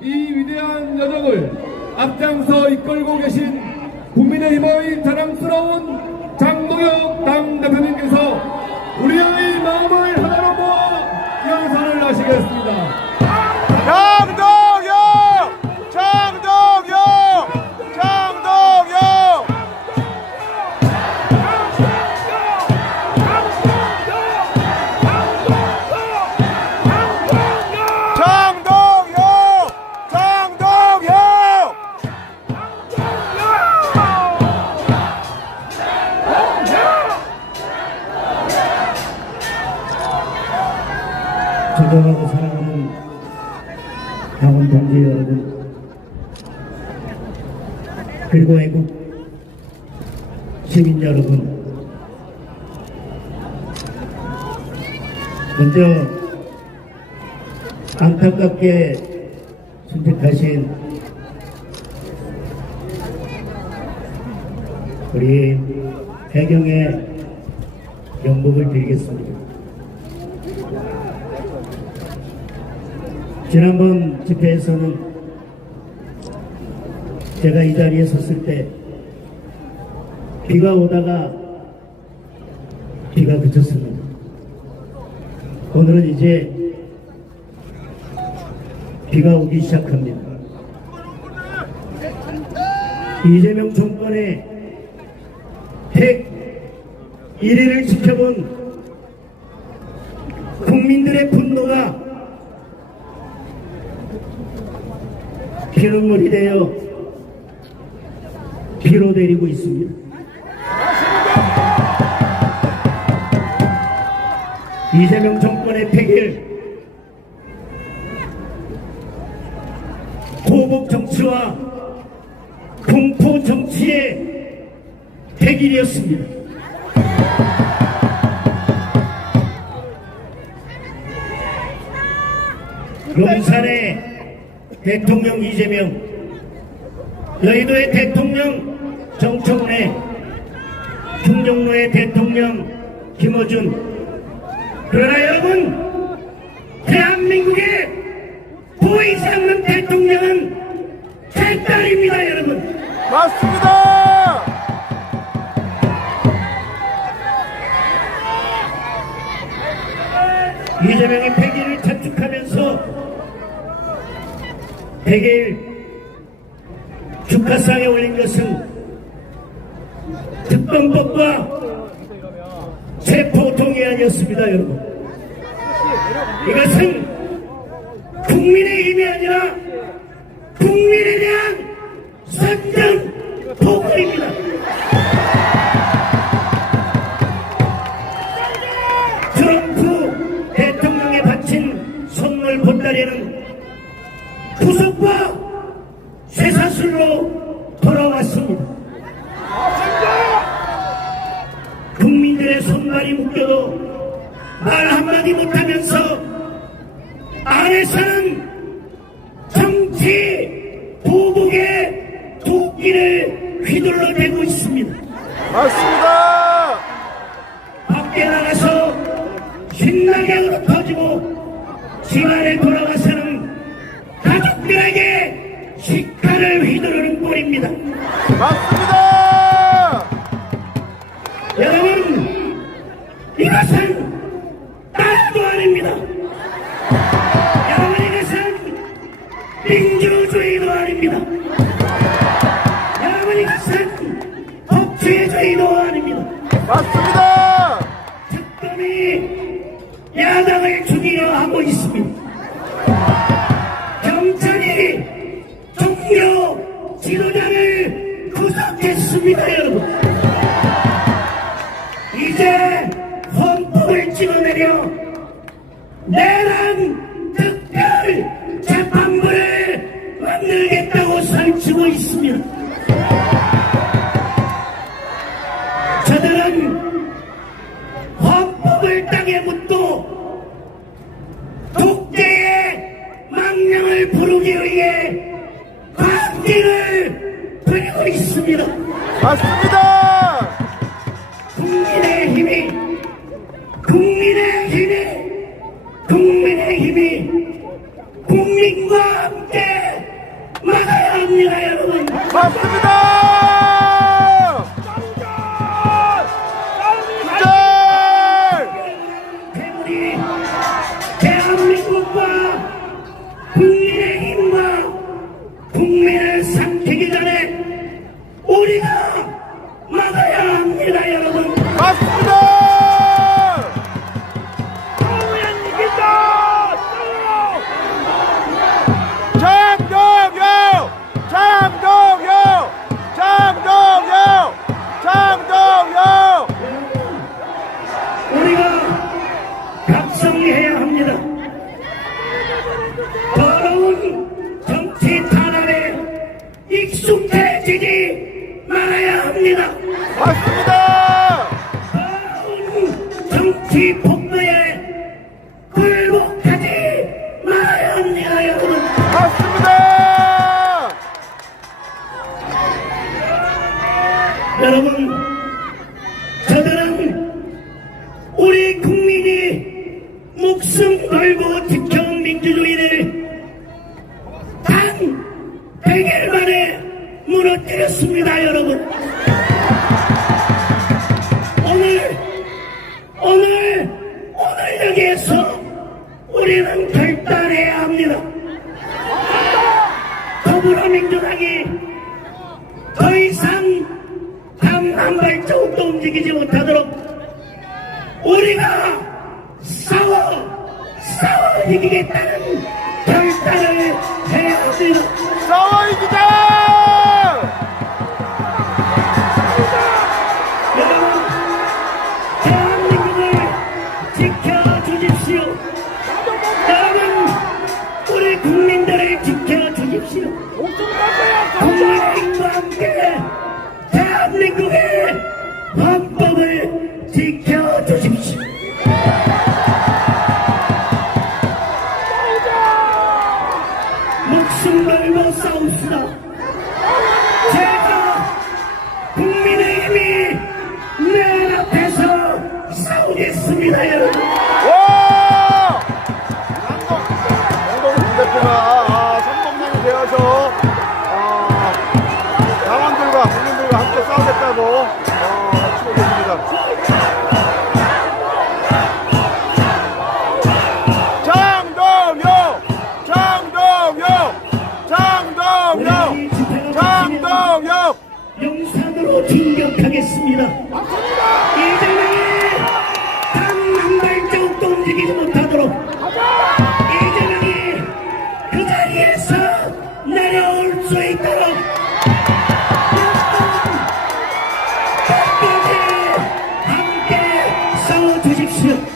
이 위대한 여정을 앞장서 이끌고 계신 국민의힘의 자랑스러운 장동혁 당대표님께서 우리의 마음을 하나로 모아 연설을 하시겠습니다. 장 존경하고 사랑하는 당원 동지 여러분 그리고 애국 시민 여러분 먼저 안타깝게 선택하신 우리 해경의 영복을 드리겠습니다. 지난번 집회에서는 제가 이 자리에 섰을 때 비가 오다가 비가 그쳤습니다. 오늘은 이제 비가 오기 시작합니다. 이재명 정권의 핵 1위를 지켜본 국민들의 분노가 피눈물이 되어 피로 내리고 있습니다. 이재명 정권의 폐길, 보복 정치와 공포 정치의 폐길이었습니다. 용산의 대통령 이재명, 여의도의 대통령 정청래, 충정로의 대통령 김어준. 그러나 여러분, 100일 주가상에 올린 것은 특검법과 체포동의 아니었습니다, 여러분. 이것은 국민의 힘이 아니라 국민에 대한 선정 쇠사슬로 돌아왔습니다. 국민들의 손발이 묶여도 말 한마디 못하면서 안에서는 정치 보복의 도끼를 휘둘러대고 있습니다. 맞습니다! 밖에 나가서 신나게 울어터지고 집안에 돌아가서는 가족들에게 식칼을 휘두르는 꼴입니다. 맞습니다! 여러분, 이것은 따도 아닙니다. 여러분, 이것은 민주주의도 아닙니다. 여러분, 이것은 법치주의도 아닙니다. 맞습니다! 특검이 야당을 죽이려 하고 있습니다. 경찰이 지도자를 구속했습니다, 여러분. 있습니다. 맞습니다! 말아야 합니다, 여러분. 맞습니다! 여러분, 저들은 우리 국민이 목숨 걸고 지켜온 민주주의를 단 100일 만에 무너뜨렸습니다, 여러분. 오늘, 오늘, 오늘 여기에서 우리는 결단해야 합니다. 더불어민주당이 더 이상 단한 발자국도 움직이지 못하도록 우리가 싸워 싸워 이기겠다는 결단을 해야 합니다. 싸워 이기자! 목숨 걸고 싸웁시다. 제가 국민의힘이 내 앞에서 싸우겠습니다, 여러분. 함께 싸워